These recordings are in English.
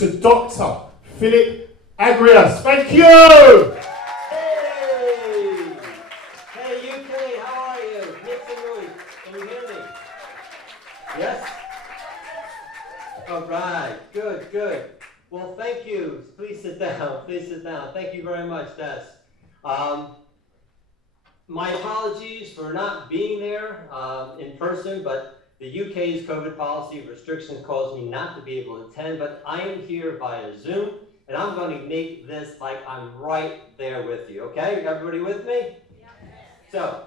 to Dr. Philip Agrias. Thank you! Hey UK, how are you? Make some noise. Can you hear me? Yes? All right, good, good. Well, thank you. Please sit down, please sit down. Thank you very much, Des. My apologies for not being there in person, but the UK's COVID policy restrictions caused me not to be able to attend, but I am here via Zoom, and I'm going to make this like I'm right there with you, okay? Everybody with me? Yeah. So,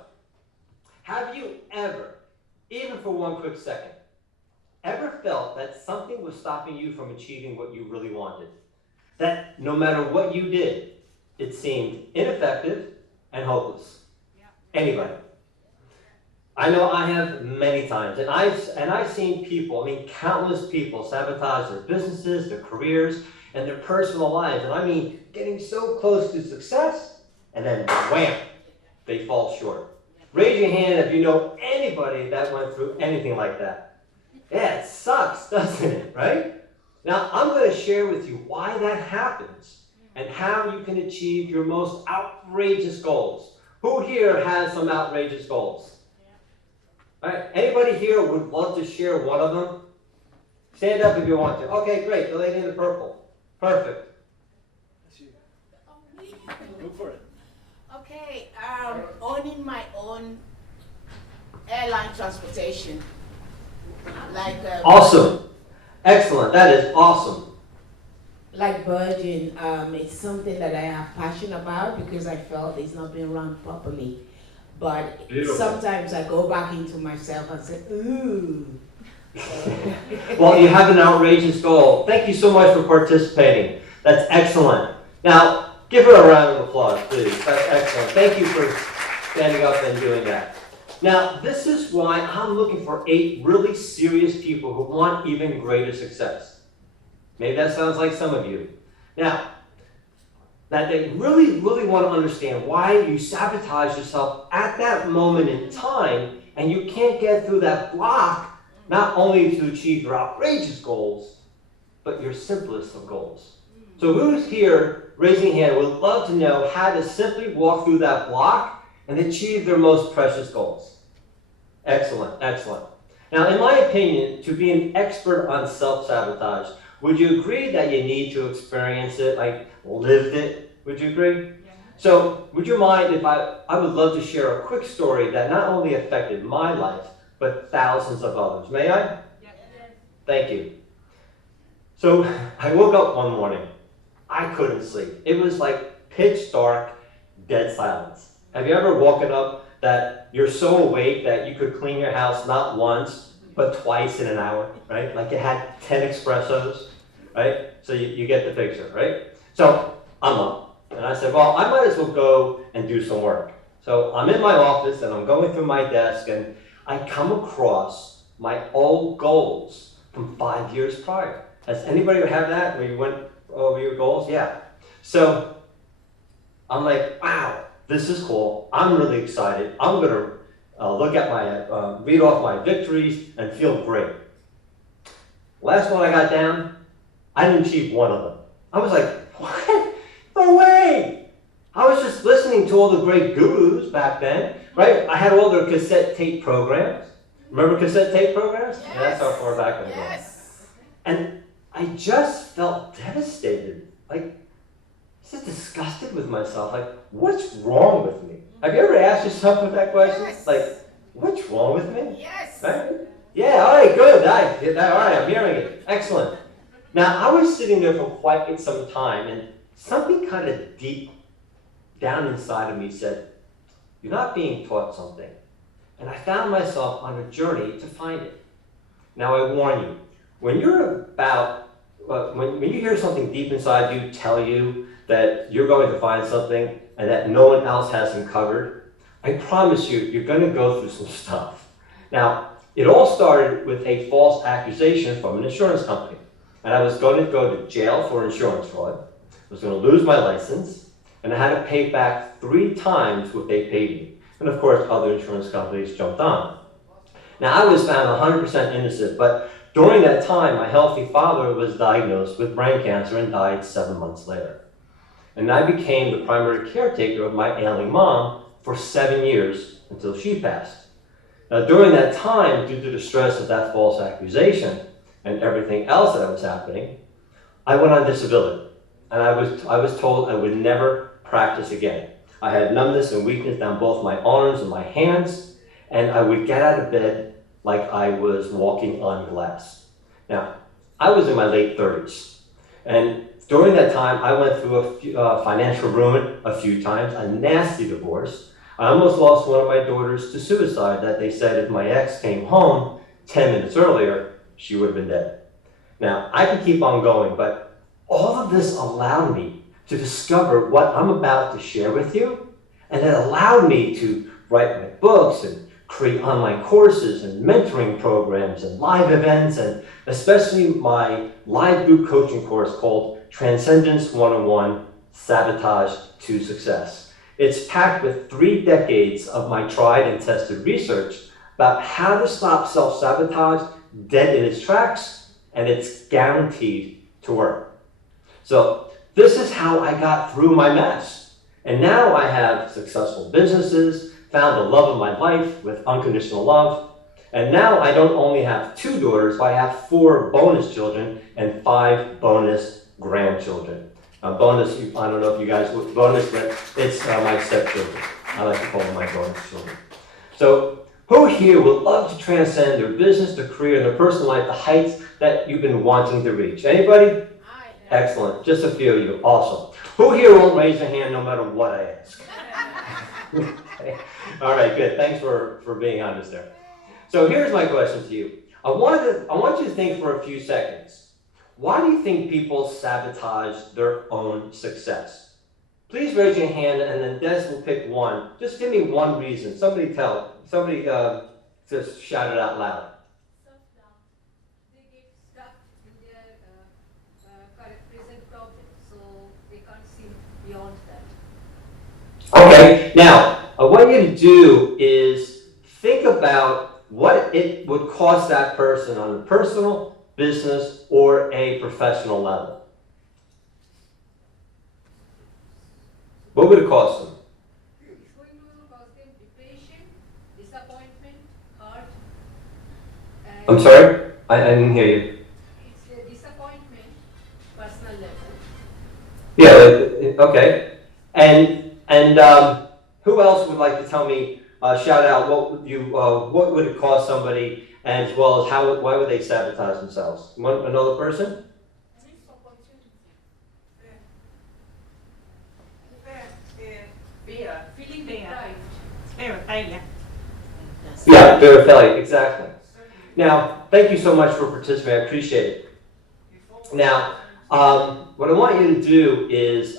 have you ever, even for one quick second, ever felt that something was stopping you from achieving what you really wanted? That no matter what you did, it seemed ineffective and hopeless? Yeah. Anybody? I know I have many times, and I've seen people, I mean countless people, sabotage their businesses, their careers, and their personal lives. And I mean getting so close to success, and then wham, they fall short. Raise your hand if you know anybody that went through anything like that. Yeah, it sucks, doesn't it, right? Now, I'm going to share with you why that happens and how you can achieve your most outrageous goals. Who here has some outrageous goals? All right, anybody here would love to share one of them? Stand up if you want to. Okay, great, the lady in the purple. Perfect. That's you. Go for it. Okay, owning my own airline transportation. Like awesome. Excellent. That is awesome. Like Virgin, it's something that I have passion about because I felt it's not being run properly. But beautiful. Sometimes I go back into myself and say, ooh. Well, you have an outrageous goal. Thank you so much for participating. That's excellent. Now, give her a round of applause, please. That's excellent. Thank you for standing up and doing that. Now, this is why I'm looking for 8 really serious people who want even greater success. Maybe that sounds like some of you. Now, that they really, really want to understand why you sabotage yourself at that moment in time, and you can't get through that block, not only to achieve your outrageous goals, but your simplest of goals. So who's here, raising a hand, would love to know how to simply walk through that block and achieve their most precious goals? Excellent, excellent. Now, in my opinion, to be an expert on self-sabotage, would you agree that you need to experience it, like lived it? Would you agree? Yeah. So, would you mind if I would love to share a quick story that not only affected my life, but thousands of others. May I? Yeah. Thank you. So, I woke up one morning. I couldn't sleep. It was like pitch dark, dead silence. Have you ever woken up that you're so awake that you could clean your house not once, but twice in an hour, right? Like you had 10 espressos, right? So you get the picture, right? So I'm up, and I said, well, I might as well go and do some work. So I'm in my office, and I'm going through my desk, and I come across my old goals from 5 years prior. Has anybody have that, where you went over your goals? Yeah. So I'm like, wow. This is cool. I'm really excited. I'm going to look at my, read off my victories and feel great. Last one I got down, I didn't achieve one of them. I was like, what? No way. I was just listening to all the great gurus back then, right? I had all their cassette tape programs. Remember cassette tape programs? Yes. Yeah, that's how far back I'm going. Yes. And I just felt devastated. Like, just disgusted with myself. Like, what's wrong with me? Have you ever asked yourself that question? Yes. Like, what's wrong with me? Yes. Right? Yeah, all right, good. All right, I'm hearing it. Excellent. Now, I was sitting there for quite some time, and something kind of deep down inside of me said, you're not being taught something. And I found myself on a journey to find it. Now, I warn you, when you're about, when you hear something deep inside you tell you that you're going to find something and that no one else has uncovered, I promise you, you're going to go through some stuff. Now, it all started with a false accusation from an insurance company. And I was going to go to jail for insurance fraud. I was going to lose my license, and I had to pay back 3 times what they paid me. And of course, other insurance companies jumped on. Now, I was found 100% innocent, but During that time, my healthy father was diagnosed with brain cancer and died 7 months later. And I became the primary caretaker of my ailing mom for 7 years until she passed. Now, during that time, due to the stress of that false accusation and everything else that was happening, I went on disability. And I was told I would never practice again. I had numbness and weakness down both my arms and my hands, and I would get out of bed like I was walking on glass. Now, I was in my late 30s, and during that time, I went through financial ruin a few times, a nasty divorce. I almost lost one of my daughters to suicide that they said if my ex came home 10 minutes earlier, she would have been dead. Now, I could keep on going, but all of this allowed me to discover what I'm about to share with you, and it allowed me to write my books and create online courses and mentoring programs and live events, and especially my live group coaching course called Transcendence 101, Sabotage to Success. It's packed with 3 decades of my tried and tested research about how to stop self-sabotage dead in its tracks, and it's guaranteed to work. So this is how I got through my mess. And now I have successful businesses, found the love of my life with unconditional love. And now I don't only have 2 daughters, but I have 4 bonus children and 5 bonus grandchildren. Bonus, I don't know if you guys, bonus, but it's my stepchildren. I like to call them my bonus children. So who here would love to transcend their business, their career, and their personal life, the heights that you've been wanting to reach? Anybody? Excellent. Just a few of you. Awesome. Who here won't raise their hand no matter what I ask? Okay. All right, good. Thanks for being honest there. So here's my question to you. I want you to think for a few seconds. Why do you think people sabotage their own success? Please raise your hand, and then Des will pick one. Just give me one reason. Somebody just shout it out loud. Self-doubt. They get stuck in their current present problem, so they can't see beyond that. Okay, now, what I want you to do is think about what it would cost that person on a personal, business, or a professional level. What would it cost them? It's going to cause them depression, disappointment, hurt, and I'm sorry? I didn't hear you. it's a disappointment, personal level. Yeah, okay. And who else would like to tell me, shout out, what would it cost somebody, as well as why would they sabotage themselves? Another person? Missed opportunity. Fear. Feeling deprived. Failure. Yeah, fear of failure, exactly. Now, thank you so much for participating, I appreciate it. Now, what I want you to do is,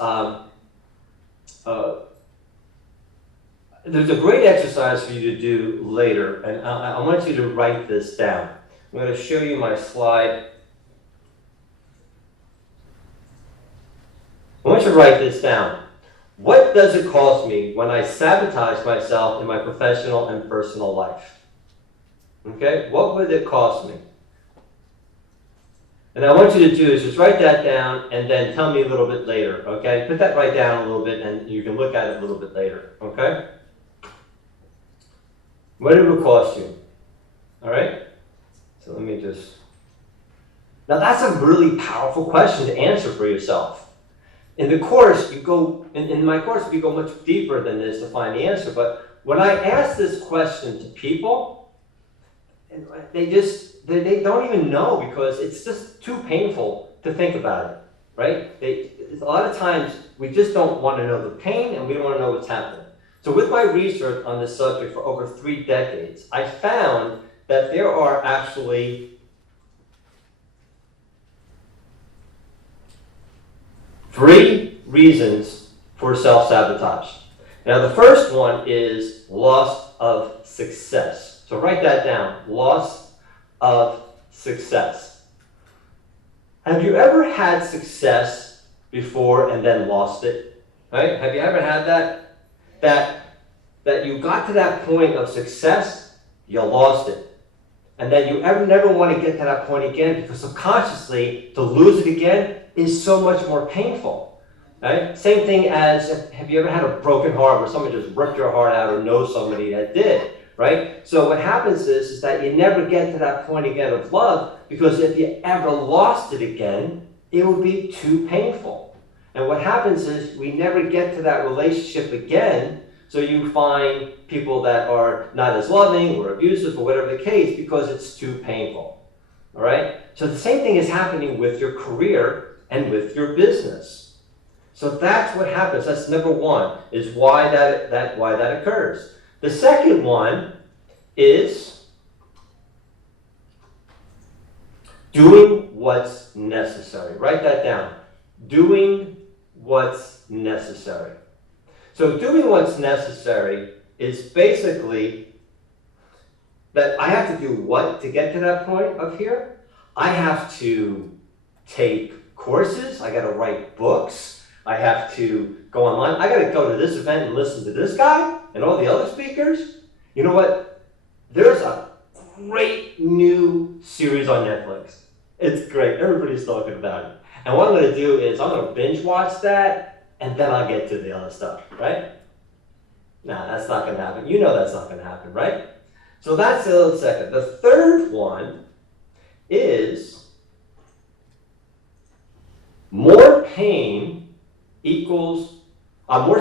there's a great exercise for you to do later, and I want you to write this down. I'm going to show you my slide. I want you to write this down. What does it cost me when I sabotage myself in my professional and personal life? Okay, what would it cost me? And I want you to do is just write that down and then tell me a little bit later, okay? Put that right down a little bit and you can look at it a little bit later, okay? What did it cost you? All right? So let me just... Now that's a really powerful question to answer for yourself. In the course, in my course, we go much deeper than this to find the answer, but when I ask this question to people, they don't even know because it's just too painful to think about it, right? A lot of times, we just don't want to know the pain and we don't want to know what's happening. So with my research on this subject for over 3 decades, I found that there are actually 3 reasons for self-sabotage. Now the first one is loss of success. So write that down, loss of success. Have you ever had success before and then lost it? Right? Have you ever had that? That you got to that point of success, you lost it. and that you never want to get to that point again, because subconsciously, to lose it again is so much more painful, right? Same thing as, have you ever had a broken heart where someone just ripped your heart out, or know somebody that did, right? So what happens is that you never get to that point again of love, because if you ever lost it again, it would be too painful. And what happens is we never get to that relationship again. So you find people that are not as loving or abusive or whatever the case, because it's too painful. All right? So the same thing is happening with your career and with your business. So that's what happens. That's number one, is why that occurs. The second one is doing what's necessary. Write that down. Doing what's necessary. So doing what's necessary is basically that I have to do what to get to that point up here? I have to take courses, I gotta write books, I have to go online, I gotta go to this event and listen to this guy and all the other speakers. You know what? There's a great new series on Netflix. It's great, everybody's talking about it. And what I'm gonna do is I'm gonna binge watch that, and then I'll get to the other stuff, right? Nah, that's not gonna happen. You know that's not gonna happen, right? So that's the second. The third one is more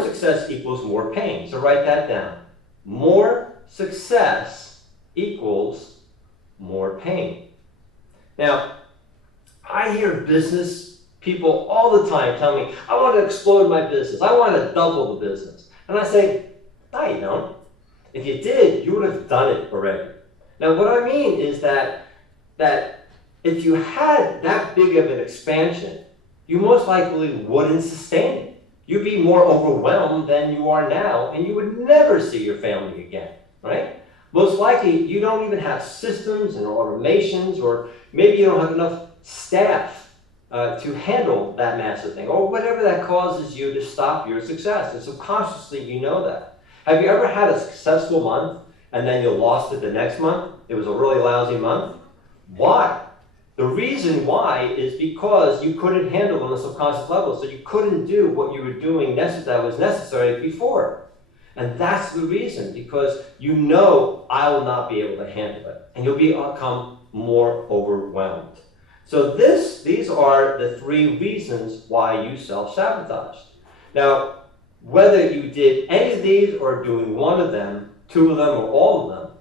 success equals more pain. So write that down. More success equals more pain. Now, I hear business people all the time tell me, I want to explode my business. I want to double the business. And I say, no, you don't. If you did, you would have done it already. Now, what I mean is that if you had that big of an expansion, you most likely wouldn't sustain it. You'd be more overwhelmed than you are now, and you would never see your family again, right? Most likely, you don't even have systems and automations, or maybe you don't have enough staff to handle that massive thing, or whatever that causes you to stop your success. And subconsciously, you know that. Have you ever had a successful month and then you lost it the next month? It was a really lousy month. Why? The reason why is because you couldn't handle it on a subconscious level, so you couldn't do what you were doing that was necessary before. And that's the reason, because you know I will not be able to handle it, and you'll become more overwhelmed. So these are the three reasons why you self-sabotaged. Now, whether you did any of these or doing one of them, two of them, or all of them,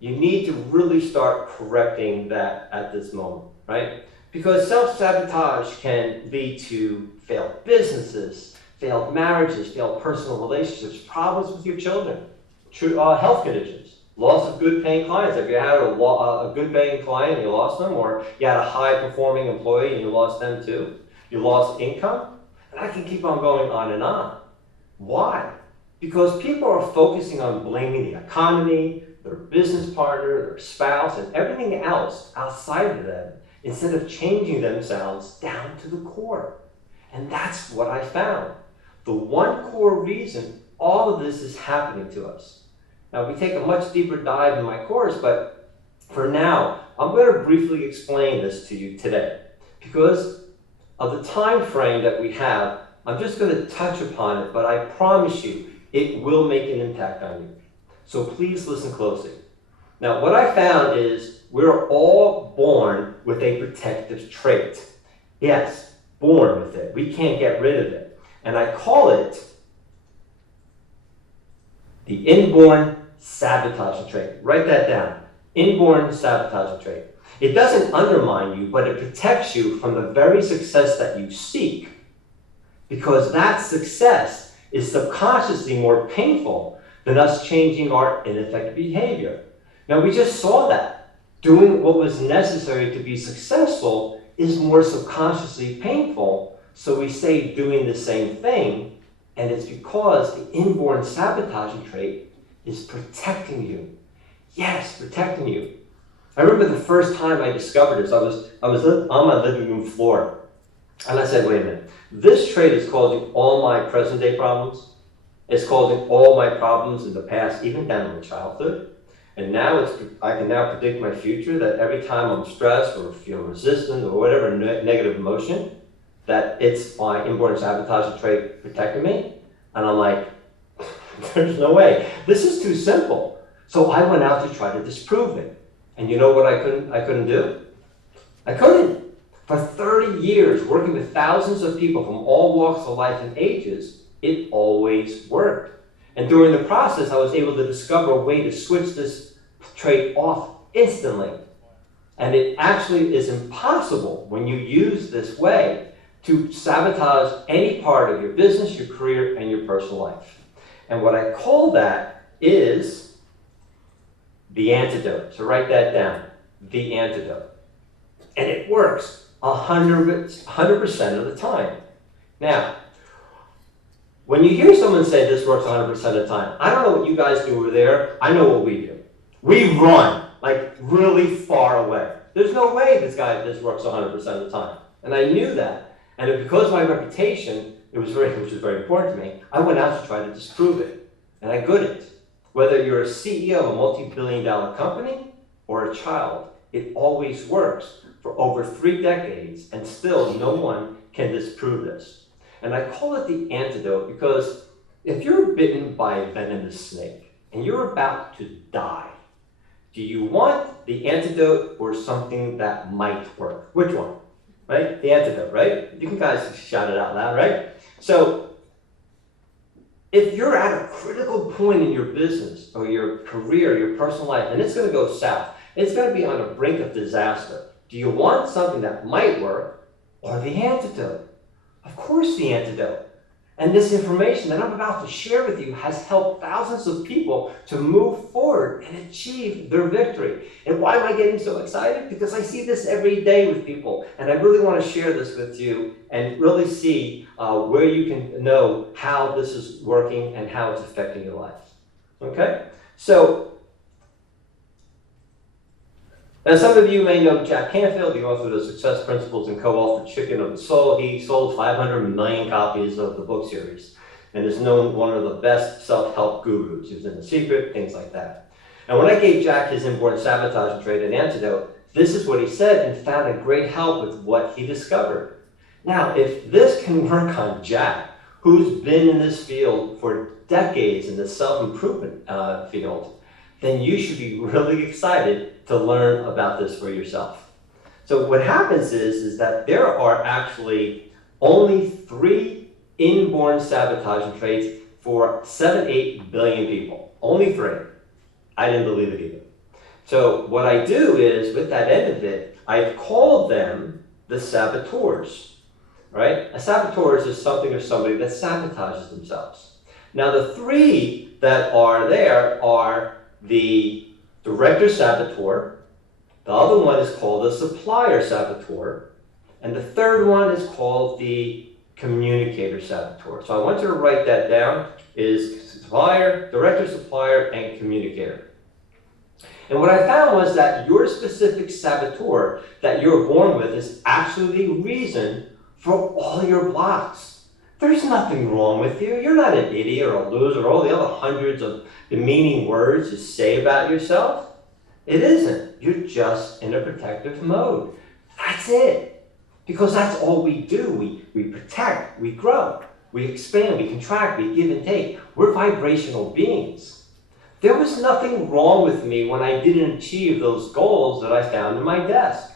you need to really start correcting that at this moment, right? Because self-sabotage can lead to failed businesses, failed marriages, failed personal relationships, problems with your children, health conditions. Loss of good paying clients. Have you had a good paying client and you lost them? Or you had a high performing employee and you lost them too? You lost income? And I can keep on going on and on. Why? Because people are focusing on blaming the economy, their business partner, their spouse, and everything else outside of them, instead of changing themselves down to the core. And that's what I found. The one core reason all of this is happening to us. Now, we take a much deeper dive in my course, but for now, I'm going to briefly explain this to you today. Because of the time frame that we have, I'm just going to touch upon it, but I promise you, it will make an impact on you. So please listen closely. Now, what I found is we're all born with a protective trait. Yes, born with it. We can't get rid of it. And I call it the inborn sabotaging trait. Write that down. Inborn sabotaging trait. It doesn't undermine you, but it protects you from the very success that you seek, because that success is subconsciously more painful than us changing our ineffective behavior. Now, we just saw that. Doing what was necessary to be successful is more subconsciously painful, so we stay doing the same thing. And it's because the inborn sabotaging trait is protecting you. Yes, protecting you. I remember the first time I discovered this, I was on my living room floor. And I said, wait a minute, this trait is causing all my present day problems. It's causing all my problems in the past, even down in my childhood. And now I can now predict my future, that every time I'm stressed or feel resistant or whatever negative emotion, that it's my inborn sabotaging trait protecting me. And I'm like, there's no way. This is too simple. So I went out to try to disprove it. And you know what I couldn't do? I couldn't. For 30 years, working with thousands of people from all walks of life and ages, it always worked. And during the process, I was able to discover a way to switch this trait off instantly. And it actually is impossible when you use this way to sabotage any part of your business, your career, and your personal life. And what I call that is the antidote. So write that down, the antidote. And it works 100% of the time. Now, when you hear someone say this works 100% of the time, I don't know what you guys do over there. I know what we do. We run, like really far away. There's no way this works 100% of the time. And I knew that. And because of my reputation, which was very important to me, I went out to try to disprove it. And I couldn't. Whether you're a CEO of a multi-billion-dollar company or a child, it always works for over 3 decades, and still no one can disprove this. And I call it the antidote because if you're bitten by a venomous snake and you're about to die, do you want the antidote or something that might work? Which one? Right? The antidote, right? You can guys shout it out loud, right? So if you're at a critical point in your business or your career, your personal life, and it's going to go south, it's going to be on the brink of disaster, do you want something that might work or the antidote? Of course, the antidote. And this information that I'm about to share with you has helped thousands of people to move forward and achieve their victory. And why am I getting so excited? Because I see this every day with people. And I really want to share this with you and really see where you can know how this is working and how it's affecting your life. Okay? So, now, some of you may know Jack Canfield, the author of the Success Principles and co-author Chicken of the Soul. He sold 500 million copies of the book series and is known one of the best self-help gurus. He was in The Secret, things like that. And when I gave Jack his inborn sabotage trait and antidote, this is what he said and found a great help with what he discovered. Now, if this can work on Jack, who's been in this field for decades in the self-improvement field, then you should be really excited to learn about this for yourself. So what happens is that there are actually only 3 inborn sabotaging traits for 7-8 billion people. Only 3. I didn't believe it either. So what I do is, with that end of it, I've called them the saboteurs. Right? A saboteur is something or somebody that sabotages themselves. Now the 3 that are there are the director saboteur, the other one is called the supplier saboteur, and the third one is called the communicator saboteur. So I want you to write that down, is supplier, director, supplier, and communicator. And what I found was that your specific saboteur that you're born with is actually the reason for all your blocks. There's nothing wrong with you. You're not an idiot or a loser or all the other hundreds of demeaning words you say about yourself. It isn't. You're just in a protective mode. That's it. Because that's all we do. We protect, we grow, we expand, we contract, we give and take. We're vibrational beings. There was nothing wrong with me when I didn't achieve those goals that I found in my desk.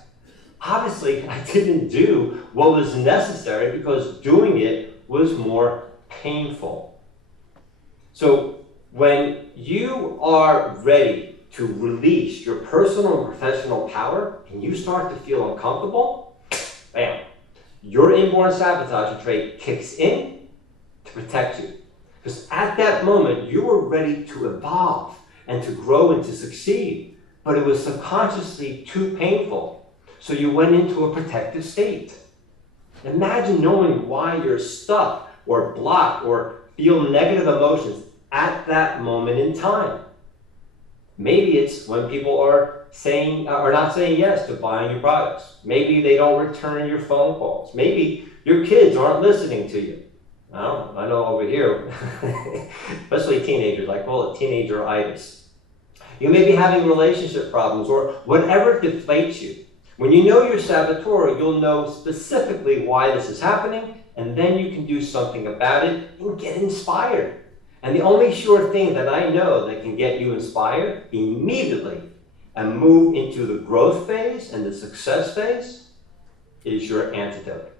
Obviously, I didn't do what was necessary because doing it was more painful. So when you are ready to release your personal and professional power and you start to feel uncomfortable, bam, your inborn sabotage trait kicks in to protect you. Because at that moment, you were ready to evolve and to grow and to succeed, but it was subconsciously too painful. So you went into a protective state. Imagine knowing why you're stuck or blocked or feel negative emotions at that moment in time. Maybe it's when people are not saying yes to buying your products. Maybe they don't return your phone calls. Maybe your kids aren't listening to you. I know over here, especially teenagers, I call it teenager-itis. You may be having relationship problems or whatever deflates you. When you know your saboteur, you'll know specifically why this is happening, and then you can do something about it and get inspired. And the only sure thing that I know that can get you inspired immediately and move into the growth phase and the success phase is your antidote.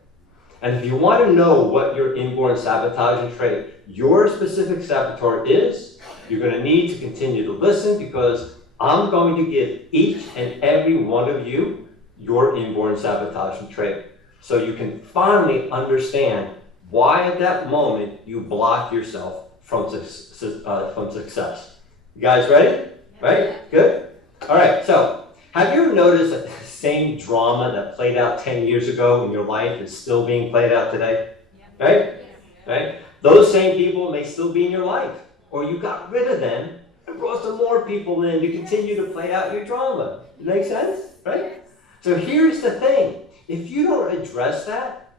And if you want to know what your inborn sabotaging trait, your specific saboteur is, you're going to need to continue to listen, because I'm going to give each and every one of you your inborn sabotaging trait, so you can finally understand why at that moment you block yourself from success. You guys ready? Right? Good? All right, so have you ever noticed that the same drama that played out 10 years ago in your life is still being played out today? Right? Right? Those same people may still be in your life, or you got rid of them and brought some more people in to continue to play out your drama. Make sense? Right? So here's the thing. If you don't address that,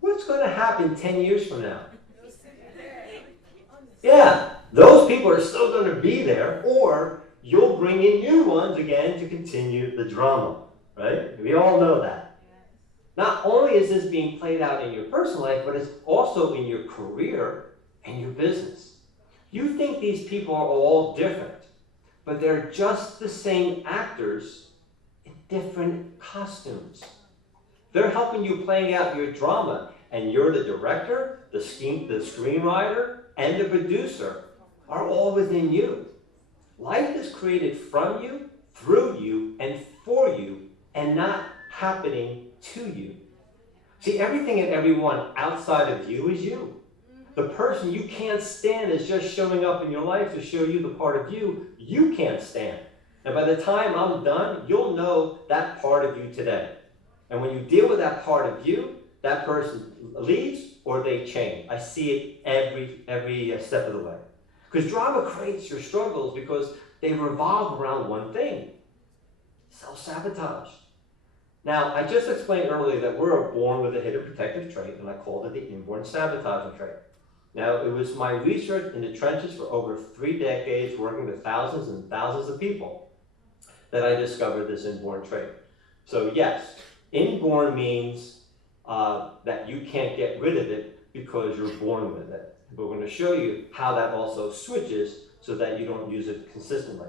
what's going to happen 10 years from now? Yeah, those people are still going to be there, or you'll bring in new ones again to continue the drama, right? We all know that. Not only is this being played out in your personal life, but it's also in your career and your business. You think these people are all different, but they're just the same actors in different costumes. They're helping you play out your drama, and you're the director, the screenwriter, and the producer are all within you. Life is created from you, through you, and for you, and not happening to you. See, everything and everyone outside of you is you. The person you can't stand is just showing up in your life to show you the part of you you can't stand. And by the time I'm done, you'll know that part of you today. And when you deal with that part of you, that person leaves or they change. I see it every step of the way. Because drama creates your struggles because they revolve around one thing: self-sabotage. Now, I just explained earlier that we're born with a hidden protective trait, and I called it the inborn sabotaging trait. Now, it was my research in the trenches for over 3 decades, working with thousands and thousands of people, that I discovered this inborn trait. So yes, inborn means that you can't get rid of it because you're born with it. But we're going to show you how that also switches so that you don't use it consistently.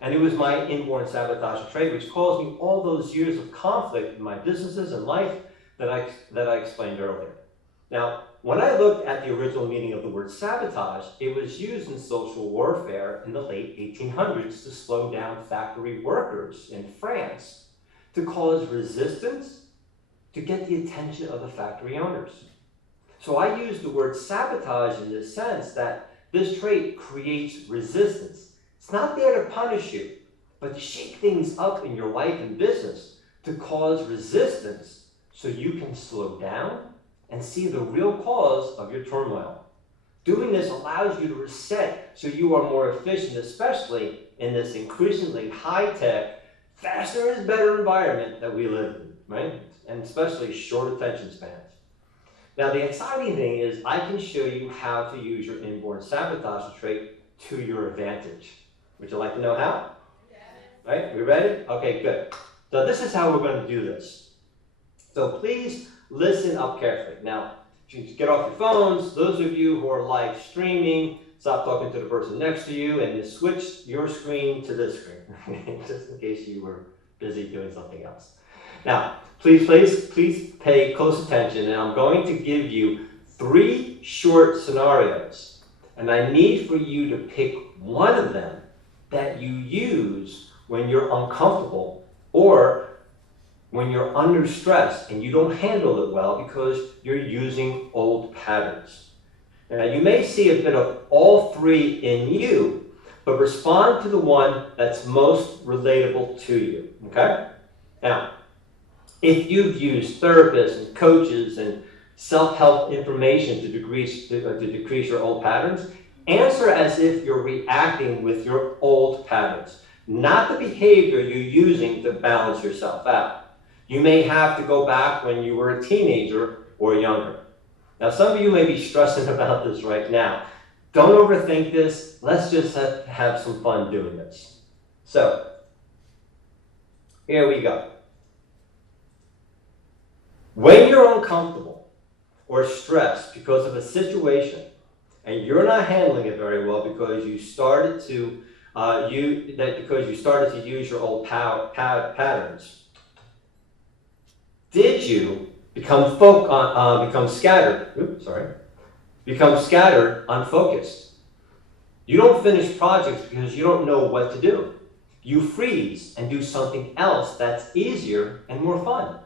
And it was my inborn sabotage trait which caused me all those years of conflict in my businesses and life that I explained earlier. Now, when I looked at the original meaning of the word sabotage, it was used in social warfare in the late 1800s to slow down factory workers in France, to cause resistance, to get the attention of the factory owners. So I use the word sabotage in the sense that this trait creates resistance. It's not there to punish you, but to shake things up in your life and business, to cause resistance so you can slow down and see the real cause of your turmoil. Doing this allows you to reset so you are more efficient, especially in this increasingly high-tech, faster is better environment that we live in, right? And especially short attention spans. Now, the exciting thing is I can show you how to use your inborn sabotage trait to your advantage. Would you like to know how? Yeah. Right? We ready? Okay, good. So this is how we're going to do this. So please listen up carefully. Now, if you get off your phones, those of you who are live streaming, stop talking to the person next to you and just switch your screen to this screen, just in case you were busy doing something else. Now, please pay close attention, and I'm going to give you 3 short scenarios, and I need for you to pick one of them that you use when you're uncomfortable or when you're under stress and you don't handle it well because you're using old patterns. Now, you may see a bit of all 3 in you, but respond to the one that's most relatable to you, okay? Now, if you've used therapists and coaches and self-help information to decrease your old patterns, answer as if you're reacting with your old patterns, not the behavior you're using to balance yourself out. You may have to go back when you were a teenager or younger. Now, some of you may be stressing about this right now. Don't overthink this. Let's just have some fun doing this. So, here we go. When you're uncomfortable or stressed because of a situation and you're not handling it very well because you started to use your old patterns, did you become scattered, unfocused? You don't finish projects because you don't know what to do. You freeze and do something else that's easier and more fun.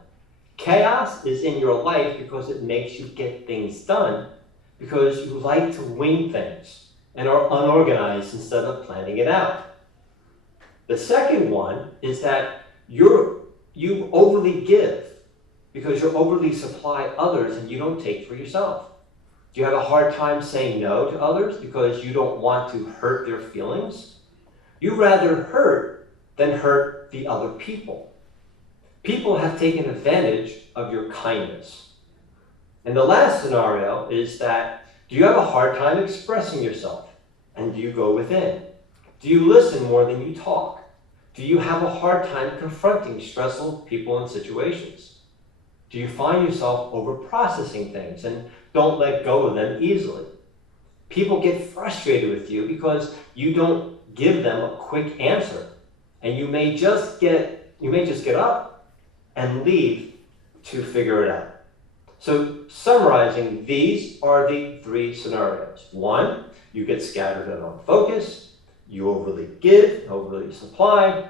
Chaos is in your life because it makes you get things done, because you like to wing things and are unorganized instead of planning it out. The second one is that you overly give because you overly supply others and you don't take for yourself. Do you have a hard time saying no to others because you don't want to hurt their feelings? You rather hurt than hurt the other people. People have taken advantage of your kindness. And the last scenario is that, do you have a hard time expressing yourself? And do you go within? Do you listen more than you talk? Do you have a hard time confronting stressful people and situations? Do you find yourself over-processing things and don't let go of them easily? People get frustrated with you because you don't give them a quick answer. And you may just get up and leave to figure it out. So summarizing, these are the three scenarios. One, you get scattered and unfocused, you overly give, overly supply,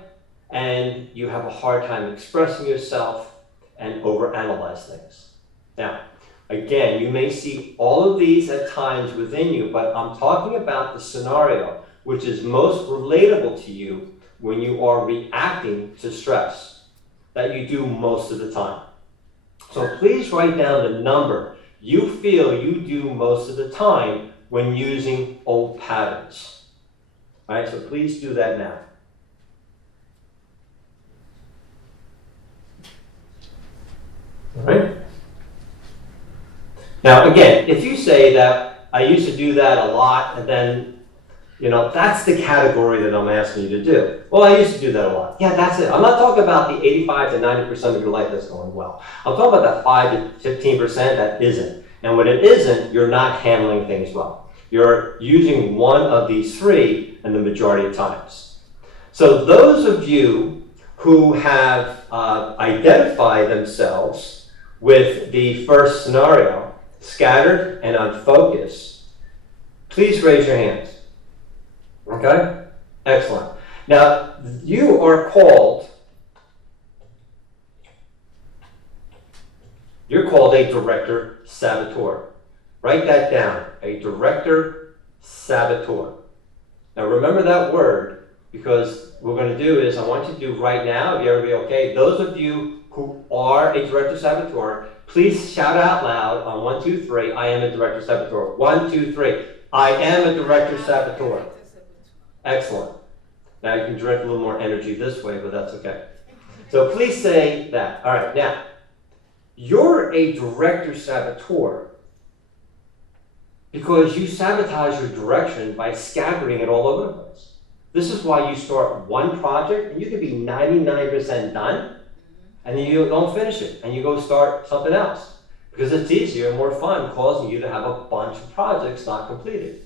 and you have a hard time expressing yourself and overanalyze things. Now, again, you may see all of these at times within you, but I'm talking about the scenario which is most relatable to you when you are reacting to stress, that you do most of the time. So please write down the number you feel you do most of the time when using old patterns. All right, so please do that now. All right. Now, again, if you say that I used to do that a lot, and then, that's the category that I'm asking you to do. Well, I used to do that a lot. Yeah, that's it. I'm not talking about the 85 to 90% of your life that's going well. I'm talking about that 5 to 15% that isn't. And when it isn't, you're not handling things well. You're using one of these three in the majority of times. So those of you who have identified themselves with the first scenario, scattered and unfocused, please raise your hands. Okay? Excellent. Now, you are called, a director saboteur. Write that down, a director saboteur. Now remember that word, because what we're going to do is, I want you to do right now, if everybody okay, those of you who are a director saboteur, please shout out loud on 1, 2, 3, I am a director saboteur. 1, 2, 3, I am a director saboteur. Excellent. Now you can direct a little more energy this way, but that's okay. So please say that. All right, now, you're a director saboteur because you sabotage your direction by scattering it all over the place. This is why you start one project and you can be 99% done, and then you don't finish it and you go start something else because it's easier and more fun, causing you to have a bunch of projects not completed.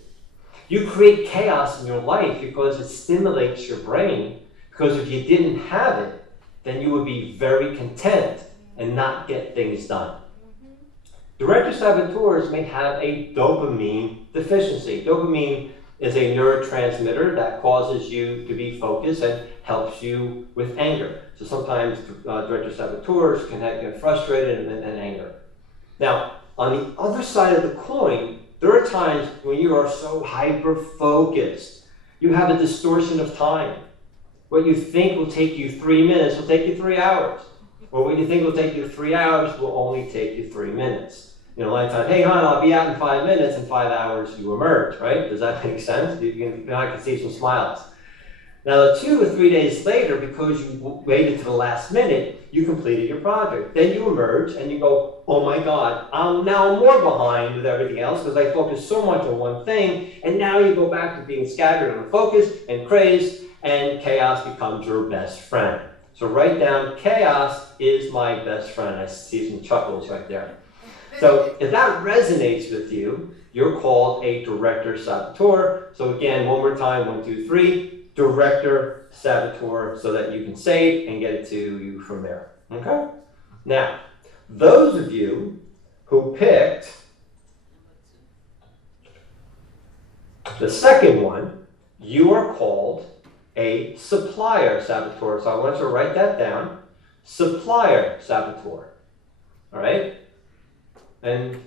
You create chaos in your life because it stimulates your brain, because if you didn't have it, then you would be very content and not get things done. Director saboteurs may have a dopamine deficiency. Dopamine is a neurotransmitter that causes you to be focused and helps you with anger. So sometimes director saboteurs can get frustrated and anger. Now, on the other side of the coin, there are times when you are so hyper-focused, you have a distortion of time. What you think will take you 3 minutes will take you 3 hours. Or what you think will take you 3 hours will only take you 3 minutes. Like, hey, hon, I'll be out in 5 minutes, in 5 hours you emerge, right? Does that make sense? I can see some smiles. Now, 2 or 3 days later, because you waited to the last minute, you completed your project. Then you emerge and you go, oh my God, I'm now more behind with everything else because I focused so much on one thing. And now you go back to being scattered and unfocused and crazed, and chaos becomes your best friend. So write down, chaos is my best friend. I see some chuckles right there. So if that resonates with you, you're called a director saboteur. So again, one more time, 1, 2, 3, director saboteur, so that you can save and get it to you from there. Okay? Now, those of you who picked the second one, you are called a supplier saboteur. So I want you to write that down. Supplier saboteur. All right? And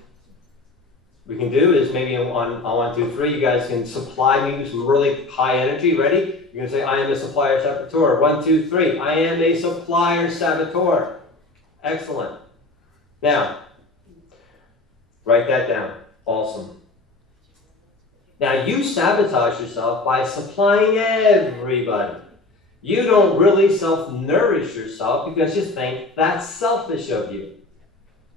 we can do is maybe on 1, 2, 3, you guys can supply me with some really high energy. Ready? You're going to say, I am a supplier saboteur. 1, 2, 3. I am a supplier saboteur. Excellent. Now, write that down. Awesome. Now, you sabotage yourself by supplying everybody. You don't really self-nourish yourself because you think that's selfish of you.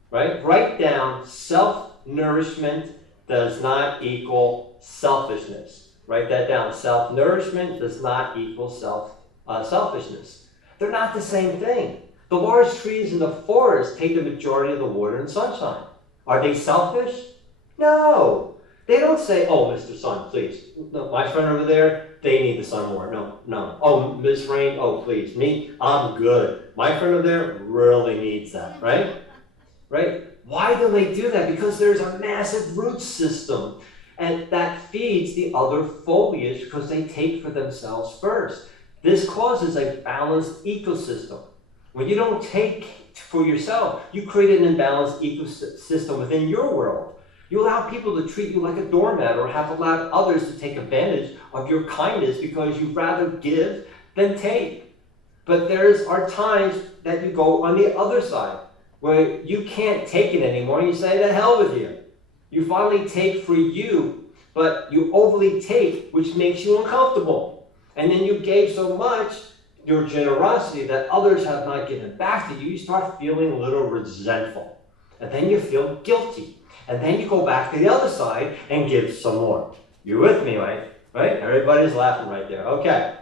Right? Write down, self-nourishment does not equal selfishness. Write that down. Self-nourishment does not equal selfishness. They're not the same thing. The large trees in the forest take the majority of the water and sunshine. Are they selfish? No. They don't say, oh, Mr. Sun, please. No, my friend over there, they need the sun more. No, no. Oh, Miss Rain, oh, please. Me, I'm good. My friend over there really needs that, right? Right? Why do they do that? Because there's a massive root system, and that feeds the other foliage because they take for themselves first. This causes a balanced ecosystem. When you don't take for yourself, you create an imbalanced ecosystem within your world. You allow people to treat you like a doormat or have allowed others to take advantage of your kindness because you'd rather give than take. But are times that you go on the other side where you can't take it anymore and you say, the hell with you. You finally take for you, but you overly take, which makes you uncomfortable. And then you gave so much, your generosity, that others have not given back to you, you start feeling a little resentful. And then you feel guilty. And then you go back to the other side and give some more. You're with me, right? Right? Everybody's laughing right there. Okay.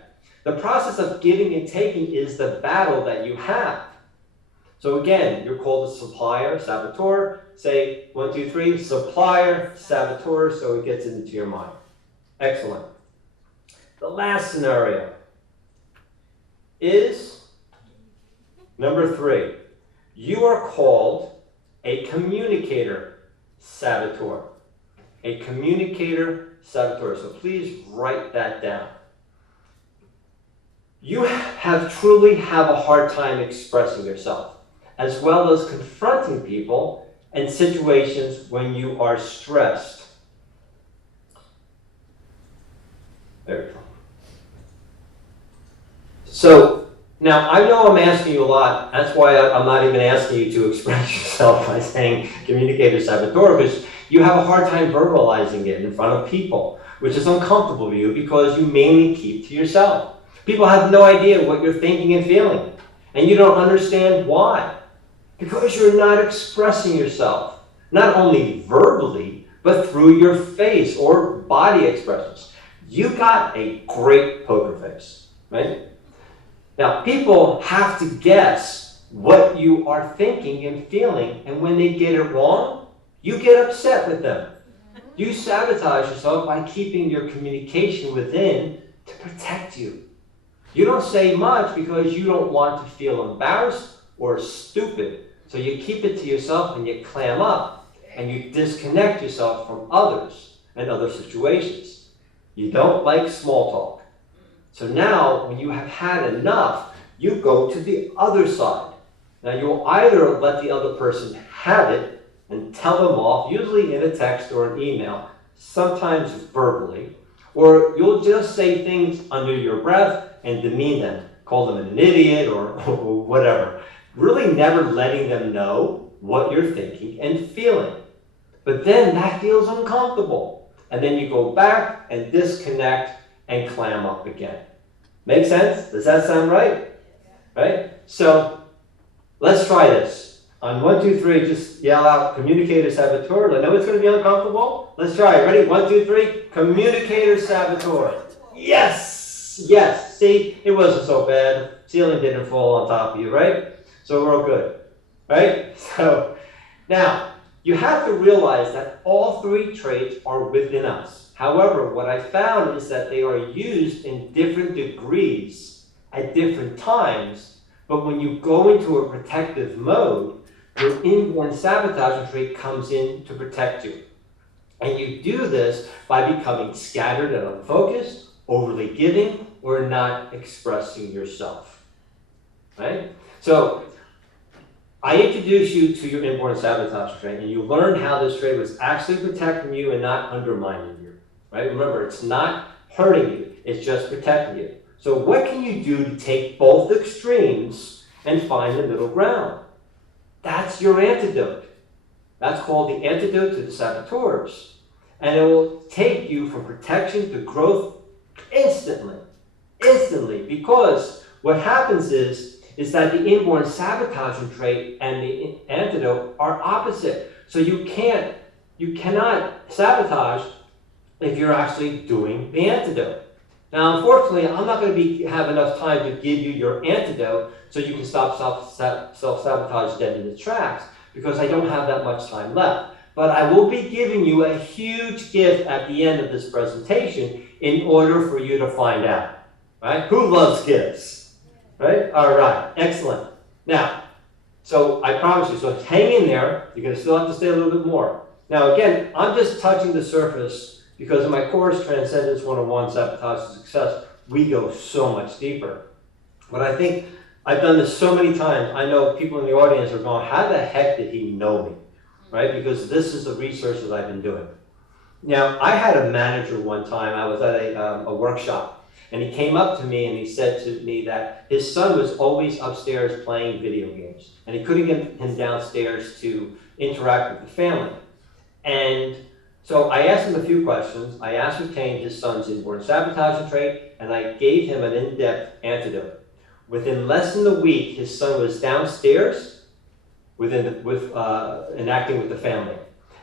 The process of giving and taking is the battle that you have. So again, you're called a supplier, saboteur. Say 1, 2, 3, supplier, saboteur, so it gets into your mind. Excellent. The last scenario is number 3. You are called a communicator saboteur. A communicator saboteur. So please write that down. You truly have a hard time expressing yourself, as well as confronting people and situations when you are stressed. There we go. So, now I know I'm asking you a lot. That's why I'm not even asking you to express yourself by saying communicator saboteur, because you have a hard time verbalizing it in front of people, which is uncomfortable for you because you mainly keep to yourself. People have no idea what you're thinking and feeling, and you don't understand why. Because you're not expressing yourself, not only verbally, but through your face or body expressions. You got a great poker face, right? Now, people have to guess what you are thinking and feeling, and when they get it wrong, you get upset with them. You sabotage yourself by keeping your communication within to protect you. You don't say much because you don't want to feel embarrassed or stupid. So you keep it to yourself and you clam up and you disconnect yourself from others and other situations. You don't like small talk. So now when you have had enough, you go to the other side. Now you'll either let the other person have it and tell them off, usually in a text or an email, sometimes verbally, or you'll just say things under your breath and demean them, call them an idiot or whatever. Really never letting them know what you're thinking and feeling. But then that feels uncomfortable. And then you go back and disconnect and clam up again. Make sense? Does that sound right? Right? So let's try this. On 1, 2, 3, just yell out communicator saboteur. I know it's going to be uncomfortable. Let's try it. Ready? 1, 2, 3. Communicator saboteur. Yes! Yes, see, it wasn't so bad. Ceiling didn't fall on top of you, right? So we're all good, right? So now, you have to realize that all three traits are within us. However, what I found is that they are used in different degrees at different times, but when you go into a protective mode, your inborn sabotaging trait comes in to protect you. And you do this by becoming scattered and unfocused, overly giving, or not expressing yourself. Right? So, I introduce you to your inborn sabotage trait, and you learn how this trait was actually protecting you and not undermining you. Right? Remember, it's not hurting you, it's just protecting you. So what can you do to take both extremes and find the middle ground? That's your antidote. That's called the antidote to the saboteurs. And it will take you from protection to growth instantly. Instantly. Because what happens is that the inborn sabotaging trait and the antidote are opposite. So you cannot sabotage if you're actually doing the antidote. Now, unfortunately, I'm not going to have enough time to give you your antidote so you can stop self-sabotage dead in its tracks, because I don't have that much time left. But I will be giving you a huge gift at the end of this presentation in order for you to find out. Right? Who loves gifts? Right? All right. Excellent. Now, so I promise you, so hang in there. You're going to still have to stay a little bit more. Now, again, I'm just touching the surface because in my course, Transcendence 101, Sabotage to Success, we go so much deeper. But I think I've done this so many times, I know people in the audience are going, how the heck did he know me? Right? Because this is the research that I've been doing. Now, I had a manager one time, I was at a workshop, and he came up to me and he said to me that his son was always upstairs playing video games, and he couldn't get him downstairs to interact with the family. And so I asked him a few questions. I ascertained his son's inborn sabotaging trait, and I gave him an in-depth antidote. Within less than a week, his son was downstairs enacting with the family.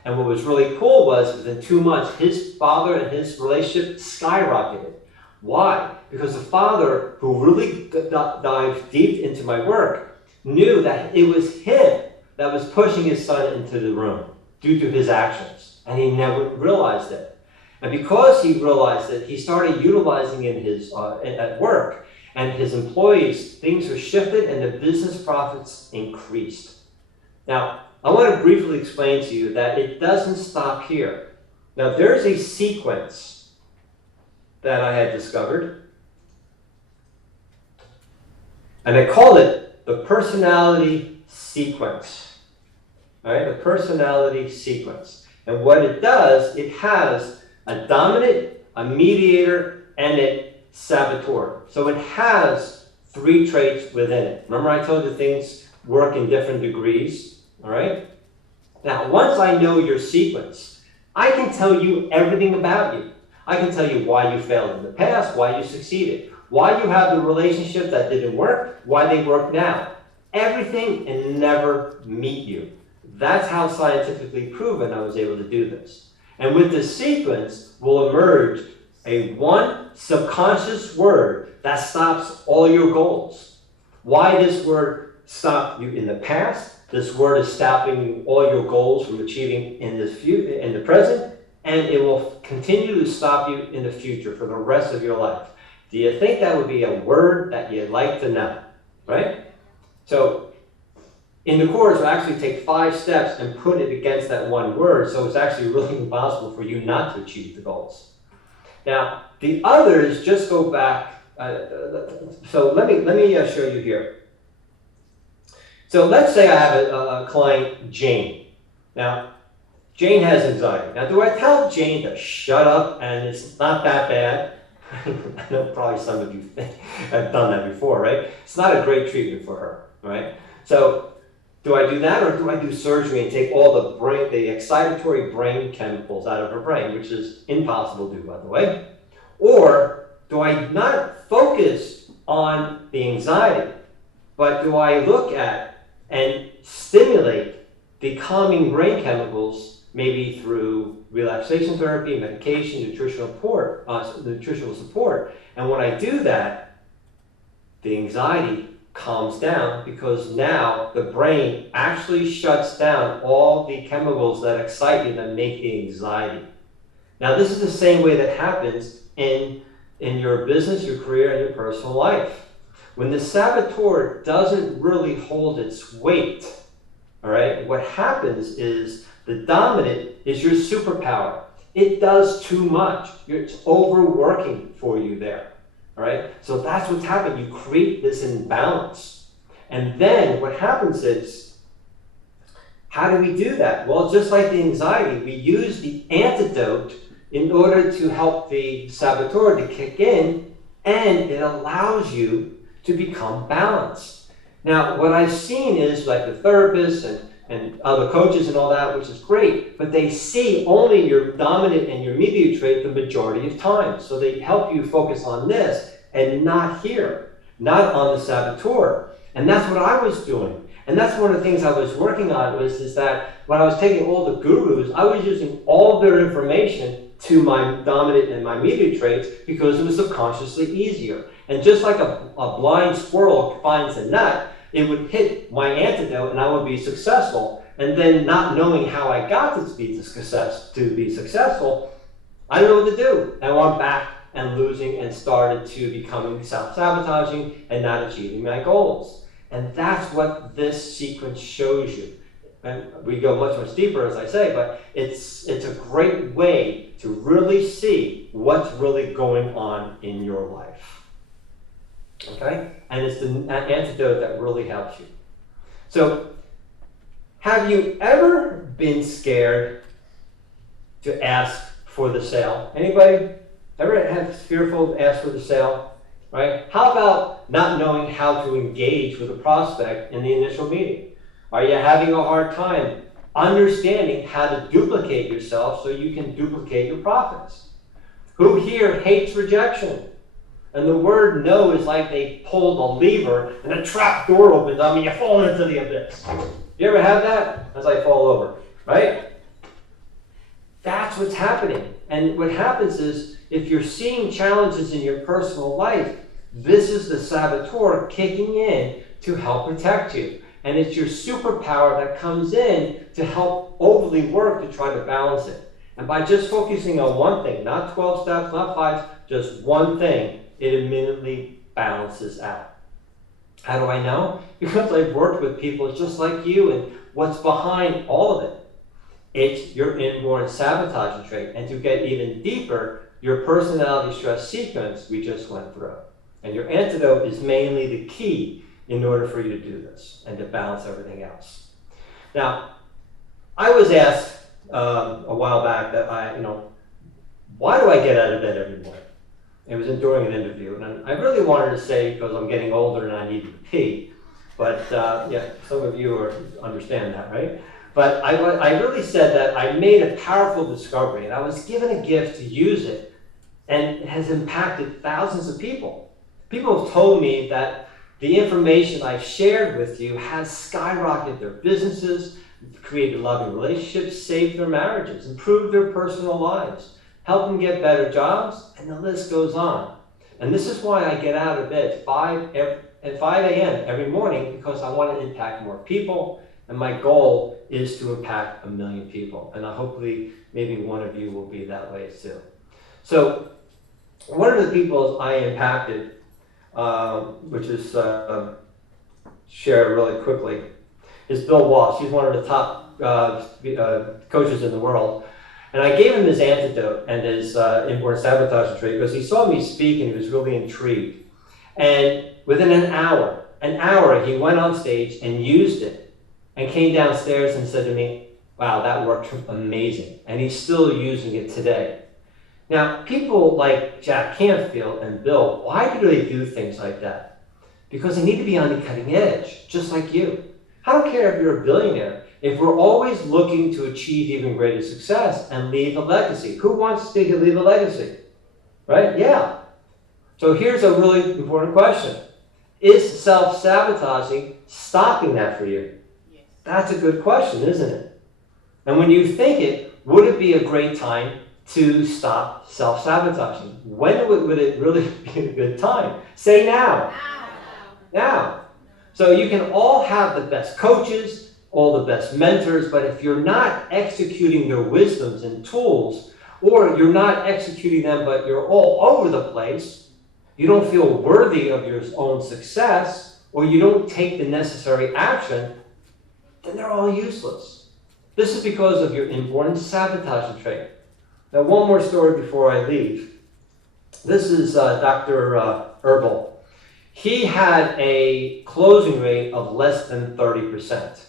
And what was really cool was, within 2 months, his father and his relationship skyrocketed. Why? Because the father, who really dived deep into my work, knew that it was him that was pushing his son into the room due to his actions. And he never realized it. And because he realized it, he started utilizing it at work. And his employees, things were shifted and the business profits increased. Now, I want to briefly explain to you that it doesn't stop here. Now, there's a sequence that I had discovered. And I call it the personality sequence. All right, the personality sequence. And what it does, it has a dominant, a mediator, and a saboteur. So it has 3 traits within it. Remember I told you things work in different degrees, all right? Now, once I know your sequence, I can tell you everything about you. I can tell you why you failed in the past, why you succeeded, why you have the relationship that didn't work, why they work now. Everything, and never meet you. That's how scientifically proven I was able to do this. And with this sequence will emerge one subconscious word that stops all your goals. Why this word stopped you in the past, this word is stopping all your goals from achieving in the present, and it will continue to stop you in the future for the rest of your life. Do you think that would be a word that you'd like to know? Right? So, in the course, we'll actually take 5 steps and put it against that one word, so it's actually really impossible for you not to achieve the goals. Now, the others just go back. So let me show you here. So let's say I have a client, Jane. Now, Jane has anxiety. Now, do I tell Jane to shut up and it's not that bad? I know probably some of you have done that before, right? It's not a great treatment for her, right? So, do I do that, or do I do surgery and take all the excitatory brain chemicals out of her brain, which is impossible to do, by the way? Or do I not focus on the anxiety, but do I look at and stimulate the calming brain chemicals maybe through relaxation therapy, medication, nutritional support. And when I do that, the anxiety calms down because now the brain actually shuts down all the chemicals that excite you that make the anxiety. Now, this is the same way that happens in your business, your career, and your personal life. When the saboteur doesn't really hold its weight, all right, what happens is the dominant is your superpower. It does too much. It's overworking for you there, all right? So that's what's happened. You create this imbalance. And then what happens is, how do we do that? Well, just like the anxiety, we use the antidote in order to help the saboteur to kick in, and it allows you to become balanced. Now, what I've seen is like the therapists and other coaches and all that, which is great, but they see only your dominant and your mediator trait the majority of time. So they help you focus on this and not here, not on the saboteur. And that's what I was doing. And that's one of the things I was working on is that when I was taking all the gurus, I was using all their information to my dominant and my mediator traits because it was subconsciously easier. And just like a blind squirrel finds a nut, it would hit my antidote and I would be successful. And then not knowing how I got to be successful, I didn't know what to do. I went back and losing and started to becoming self-sabotaging and not achieving my goals. And that's what this sequence shows you. And we go much deeper, as I say, but it's a great way to really see what's really going on in your life. Okay? And it's the antidote that really helps you. So, have you ever been scared to ask for the sale? Anybody ever have fearful to ask for the sale? Right? How about not knowing how to engage with a prospect in the initial meeting? Are you having a hard time understanding how to duplicate yourself so you can duplicate your profits? Who here hates rejection? And the word no is like they pulled a lever and a trap door opens on me, you fall into the abyss. You ever have that? As I fall over, right? That's what's happening. And what happens is, if you're seeing challenges in your personal life, this is the saboteur kicking in to help protect you. And it's your superpower that comes in to help overly work to try to balance it. And by just focusing on one thing, not 12 steps, not 5, just one thing, it immediately balances out. How do I know? Because I've worked with people just like you, and what's behind all of it? It's your inborn sabotaging trait. And to get even deeper, your personality stress sequence we just went through. And your antidote is mainly the key in order for you to do this and to balance everything else. Now, I was asked a while back that why do I get out of bed every morning? It was during an interview, and I really wanted to say because I'm getting older and I need to pee, but yeah, some of you understand that, right? But I really said that I made a powerful discovery, and I was given a gift to use it, and it has impacted thousands of people. People have told me that the information I've shared with you has skyrocketed their businesses, created loving relationships, saved their marriages, improved their personal lives, helped them get better jobs, and the list goes on. And this is why I get out of bed at 5 a.m. every morning, because I want to impact more people, and my goal is to impact 1 million people. And hopefully, maybe one of you will be that way too. So, one of the people I impacted, which is share really quickly, is Bill Walsh. He's one of the top coaches in the world. And I gave him his antidote and his inborn sabotage trait because he saw me speak and he was really intrigued. And within an hour, he went on stage and used it and came downstairs and said to me, wow, that worked amazing. And he's still using it today. Now, people like Jack Canfield and Bill, why do they do things like that? Because they need to be on the cutting edge, just like you. I don't care if you're a billionaire. If we're always looking to achieve even greater success and leave a legacy. Who wants to leave a legacy? Right? Yeah. So here's a really important question. Is self-sabotaging stopping that for you? Yes. That's a good question, isn't it? And when you think it, would it be a great time to stop self-sabotaging? When would it really be a good time? Say now. Now. So you can all have the best coaches, all the best mentors, but if you're not executing their wisdoms and tools, or you're not executing them, but you're all over the place, you don't feel worthy of your own success, or you don't take the necessary action, then they're all useless. This is because of your inborn sabotaging trait. Now, one more story before I leave. This is Dr. Herbal. He had a closing rate of less than 30%.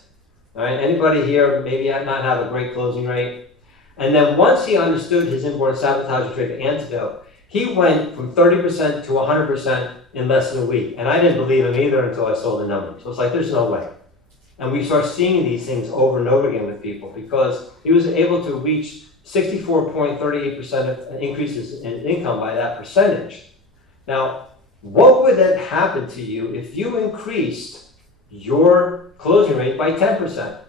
All right, anybody here maybe not have a great closing rate? And then once he understood his inborn sabotaging trait, the antidote, he went from 30% to 100% in less than a week. And I didn't believe him either until I saw the numbers. So it's like, there's no way. And we start seeing these things over and over again with people because he was able to reach 64.38% increases in income by that percentage. Now, what would then happen to you if you increased your closing rate by 10%,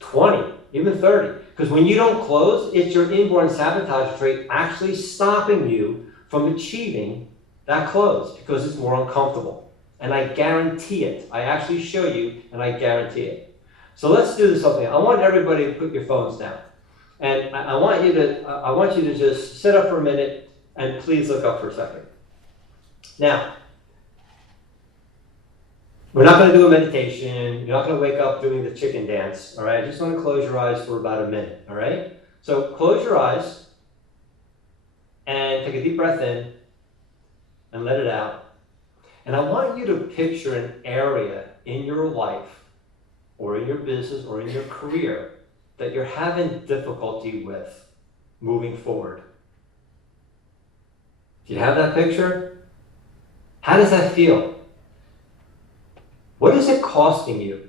20, even 30? Because when you don't close, it's your inborn sabotage trait actually stopping you from achieving that close because it's more uncomfortable. And I guarantee it. I actually show you, and I guarantee it. So let's do this something. I want everybody to put your phones down. And I want you to just sit up for a minute and please look up for a second. Now, we're not going to do a meditation. You're not going to wake up doing the chicken dance, all right? I just want to close your eyes for about a minute, all right? So close your eyes and take a deep breath in and let it out. And I want you to picture an area in your life or in your business or in your career that you're having difficulty with moving forward. Do you have that picture? How does that feel? What is it costing you?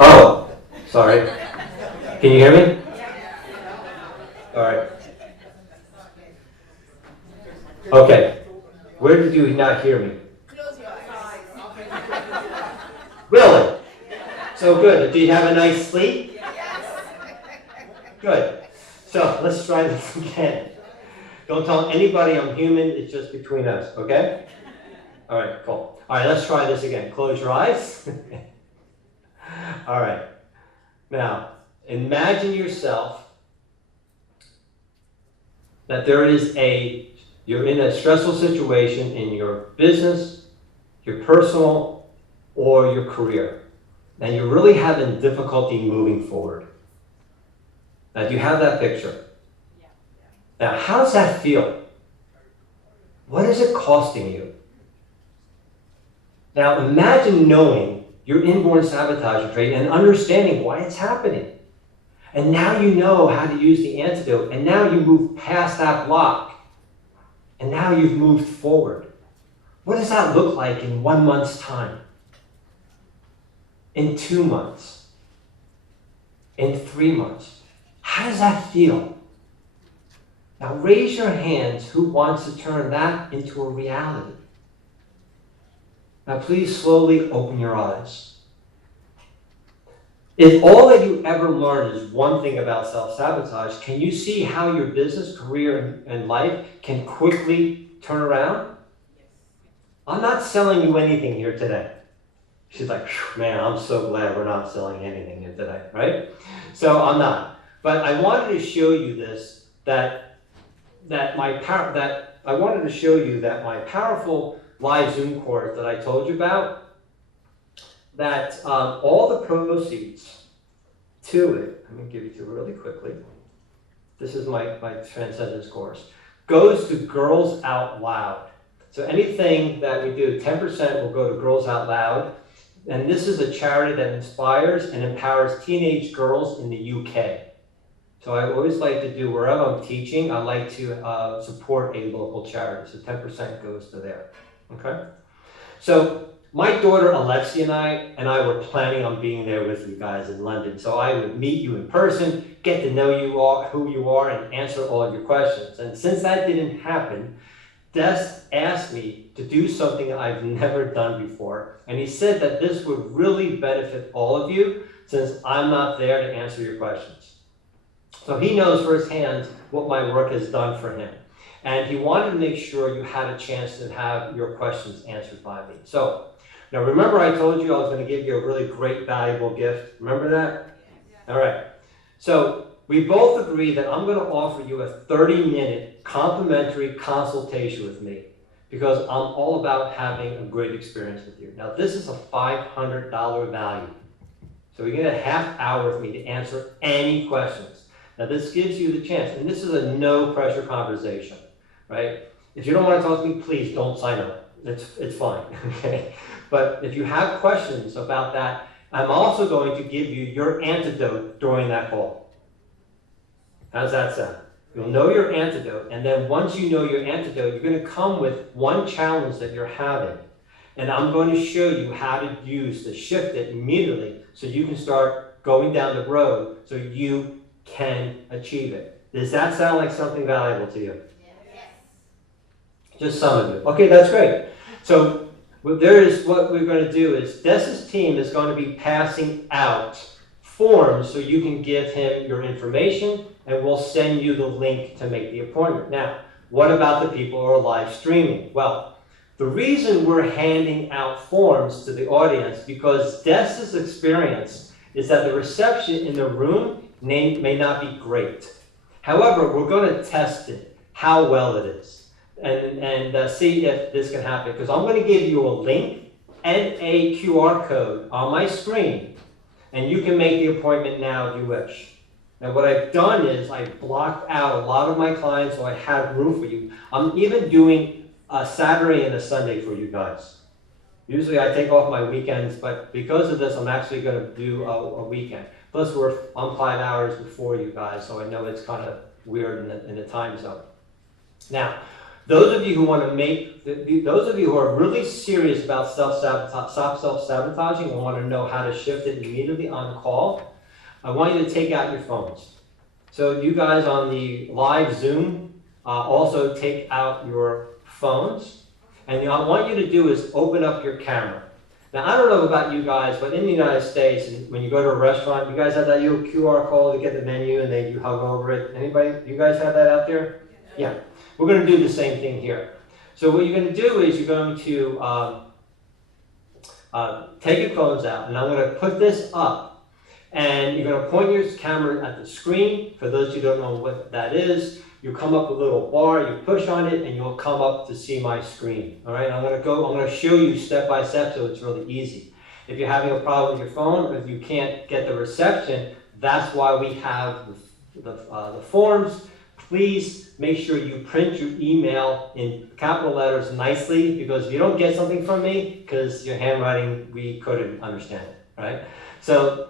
Oh, sorry. Can you hear me? All right. Okay. Where did you not hear me? Close your eyes. Really? So good. Did you have a nice sleep? Yes. Good. So let's try this again. Don't tell anybody I'm human. It's just between us, okay? All right, cool. All right, let's try this again. Close your eyes. All right. Now, imagine yourself that you're in a stressful situation in your business, your personal, or your career. And you're really having difficulty moving forward. Now, do you have that picture? Yeah. Now, how does that feel? What is it costing you? Now, imagine knowing your inborn sabotage trait and understanding why it's happening. And now you know how to use the antidote, and now you move past that block, and now you've moved forward. What does that look like in 1 month's time? In 2 months? In 3 months? How does that feel? Now raise your hands who wants to turn that into a reality. Now please slowly open your eyes. If all that you ever learned is one thing about self-sabotage, can you see how your business, career, and life can quickly turn around? I'm not selling you anything here today. She's like, man, I'm so glad we're not selling anything here today, right? So I'm not. But I wanted to show you this, that I wanted to show you that my powerful live Zoom course that I told you about, that all the proceeds to it, let me give it to you really quickly. This is my Transcendence course. Goes to Girls Out Loud. So anything that we do, 10% will go to Girls Out Loud. And this is a charity that inspires and empowers teenage girls in the UK. So I always like to do, wherever I'm teaching, I like to support a local charity. So 10% goes to there, okay? So my daughter Alexia and I were planning on being there with you guys in London. So I would meet you in person, get to know you all, who you are, and answer all of your questions. And since that didn't happen, Des asked me to do something I've never done before. And he said that this would really benefit all of you since I'm not there to answer your questions. So he knows firsthand what my work has done for him. And he wanted to make sure you had a chance to have your questions answered by me. So, now remember I told you I was going to give you a really great, valuable gift. Remember that? Yeah. All right. So, we both agree that I'm going to offer you a 30-minute complimentary consultation with me because I'm all about having a great experience with you. Now, this is a $500 value. So, you get a half hour with me to answer any questions. Now, this gives you the chance, and this is a no-pressure conversation, right? If you don't want to talk to me, please don't sign up. It's fine, okay? But if you have questions about that, I'm also going to give you your antidote during that call. How's that sound? You'll know your antidote, and then once you know your antidote, you're going to come with one challenge that you're having. And I'm going to show you how to shift it immediately so you can start going down the road so you can achieve it. Does that sound like something valuable to you? Yes. Just some of you. Okay, that's great. So what we're going to do is Des's team is going to be passing out forms so you can give him your information and we'll send you the link to make the appointment. Now, what about the people who are live streaming? Well, the reason we're handing out forms to the audience because Des's experience is that the reception in the room may not be great. However, we're going to test it, how well it is, and see if this can happen. Because I'm going to give you a link and a QR code on my screen, and you can make the appointment now if you wish. Now, what I've done is I've blocked out a lot of my clients so I have room for you. I'm even doing a Saturday and a Sunday for you guys. Usually I take off my weekends, but because of this, I'm actually going to do a weekend. Plus, I'm 5 hours before you guys, so I know it's kind of weird in the time zone. Now, those of you who those of you who are really serious about self-sabotaging and want to know how to shift it immediately on call, I want you to take out your phones. So you guys on the live Zoom, also take out your phones. And what I want you to do is open up your camera. Now, I don't know about you guys, but in the United States, when you go to a restaurant, you guys have that little QR code to get the menu and you hug over it. Anybody? You guys have that out there? Yeah. We're going to do the same thing here. So what you're going to do is you're going to take your phones out, and I'm going to put this up. And you're going to point your camera at the screen. For those who don't know what that is, you come up with a little bar, you push on it, and you'll come up to see my screen. All right, I'm going to show you step by step so it's really easy. If you're having a problem with your phone, or if you can't get the reception, that's why we have the forms. Please make sure you print your email in capital letters nicely, because if you don't get something from me, because your handwriting, we couldn't understand it, right? So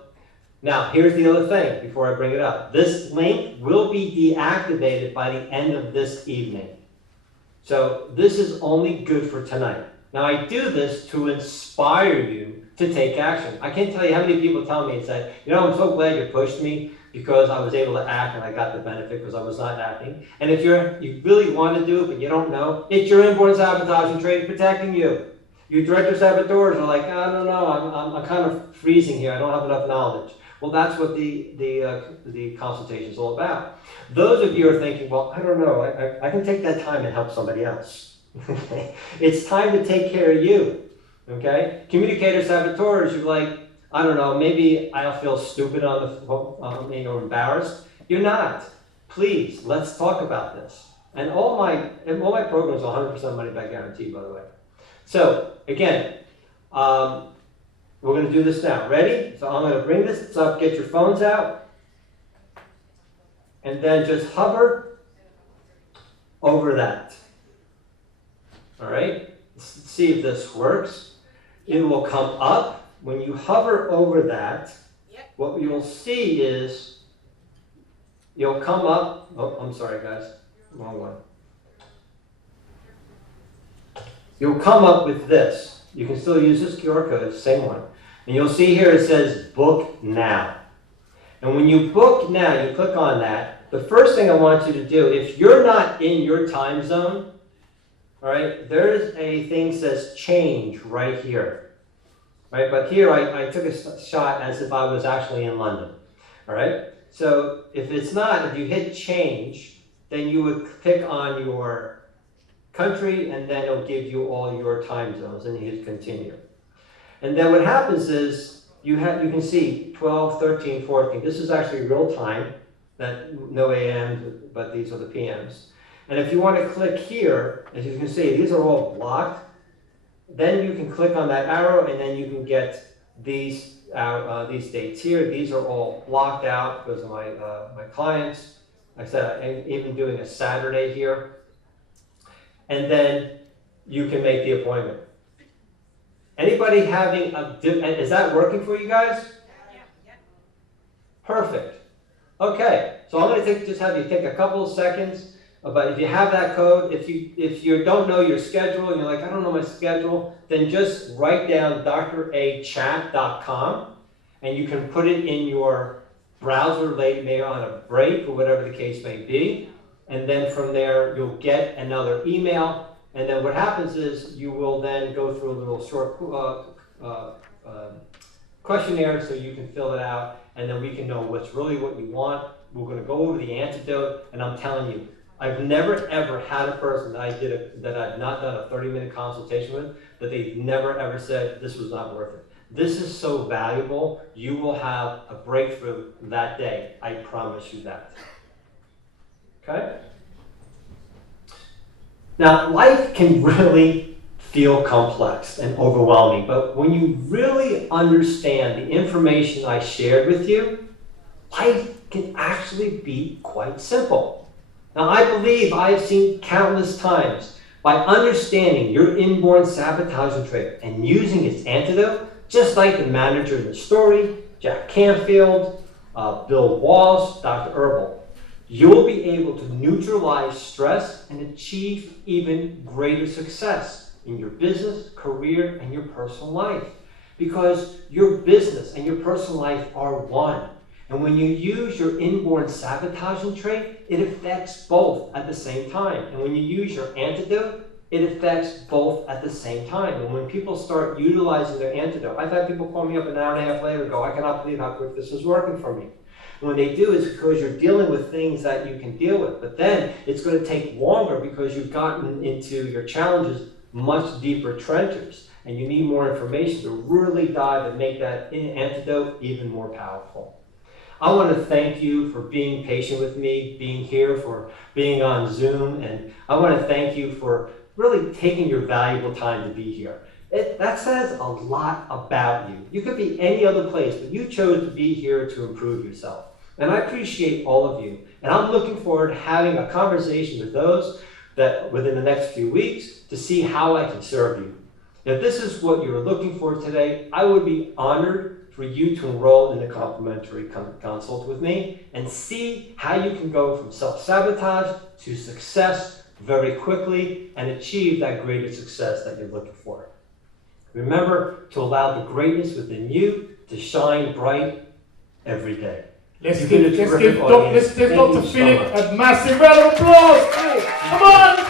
now, here's the other thing before I bring it up. This link will be deactivated by the end of this evening. So this is only good for tonight. Now, I do this to inspire you to take action. I can't tell you how many people tell me, it's like, I'm so glad you pushed me because I was able to act and I got the benefit because I was not acting. And if you really want to do it but you don't know, it's your inborn sabotaging trait protecting you. You director saboteurs are like, I don't know, I'm kind of freezing here. I don't have enough knowledge. Well, that's what the consultation is all about. Those of you are thinking, well, I don't know, I can take that time and help somebody else. It's time to take care of you. Okay? Communicator saboteurs, you're like, I don't know, maybe I'll feel stupid on the phone, or embarrassed. You're not. Please, let's talk about this. And all my programs are 100% money back guarantee, by the way. So, again, we're going to do this now. Ready? So I'm going to bring this up. Get your phones out. And then just hover over that. All right? Let's see if this works. It will come up. When you hover over that, what you'll see is you'll come up, oh, I'm sorry guys, wrong one. You'll come up with this. You can still use this QR code, same one. And you'll see here it says book now. And when you book now, you click on that. The first thing I want you to do, if you're not in your time zone, all right, there's a thing that says change right here. Right, but here I took a shot as if I was actually in London. All right, so if it's not, if you hit change, then you would pick on your country and then it'll give you all your time zones and you hit continue. And then what happens is you can see 12, 13, 14. This is actually real time, that no AMs, but these are the PMs. And if you want to click here, as you can see, these are all blocked. Then you can click on that arrow and then you can get these dates here. These are all blocked out because of my clients. Like I said, I'm even doing a Saturday here. And then you can make the appointment. Anybody having is that working for you guys? Yeah. Perfect. Okay, so I'm going to just have you take a couple of seconds. But if you have that code, if you don't know your schedule and you're like, I don't know my schedule, then just write down drachat.com and you can put it in your browser maybe on a break or whatever the case may be. And then from there, you'll get another email. And then what happens is you will then go through a little short questionnaire so you can fill it out. And then we can know what's really what you want. We're going to go over the antidote. And I'm telling you, I've never ever had a person that I've not done a 30-minute consultation with that they've never ever said this was not worth it. This is so valuable. You will have a breakthrough that day. I promise you that. Okay? Now, life can really feel complex and overwhelming, but when you really understand the information I shared with you, life can actually be quite simple. Now, I believe I have seen countless times by understanding your inborn sabotaging trait and using its antidote, just like the manager in the story, Jack Canfield, Bill Walsh, Dr. Herbal, you'll be able to neutralize stress and achieve even greater success in your business, career, and your personal life. Because your business and your personal life are one. And when you use your inborn sabotaging trait, it affects both at the same time. And when you use your antidote, it affects both at the same time. And when people start utilizing their antidote, I've had people call me up an hour and a half later and go, I cannot believe how quick this is working for me. And when they do, it's because you're dealing with things that you can deal with. But then it's going to take longer because you've gotten into your challenges much deeper trenches. And you need more information to really dive and make that antidote even more powerful. I want to thank you for being patient with me, being here, for being on Zoom, and I want to thank you for really taking your valuable time to be here. That says a lot about you. You could be any other place, but you chose to be here to improve yourself. And I appreciate all of you. And I'm looking forward to having a conversation with those that within the next few weeks to see how I can serve you. If this is what you're looking for today, I would be honored for you to enroll in a complimentary consult with me and see how you can go from self-sabotage to success very quickly and achieve that greater success that you're looking for. Remember to allow the greatness within you to shine bright every day. Let's You've give been a terrific Dr. audience. Thank you Philip so much. a massive round of applause. Come on!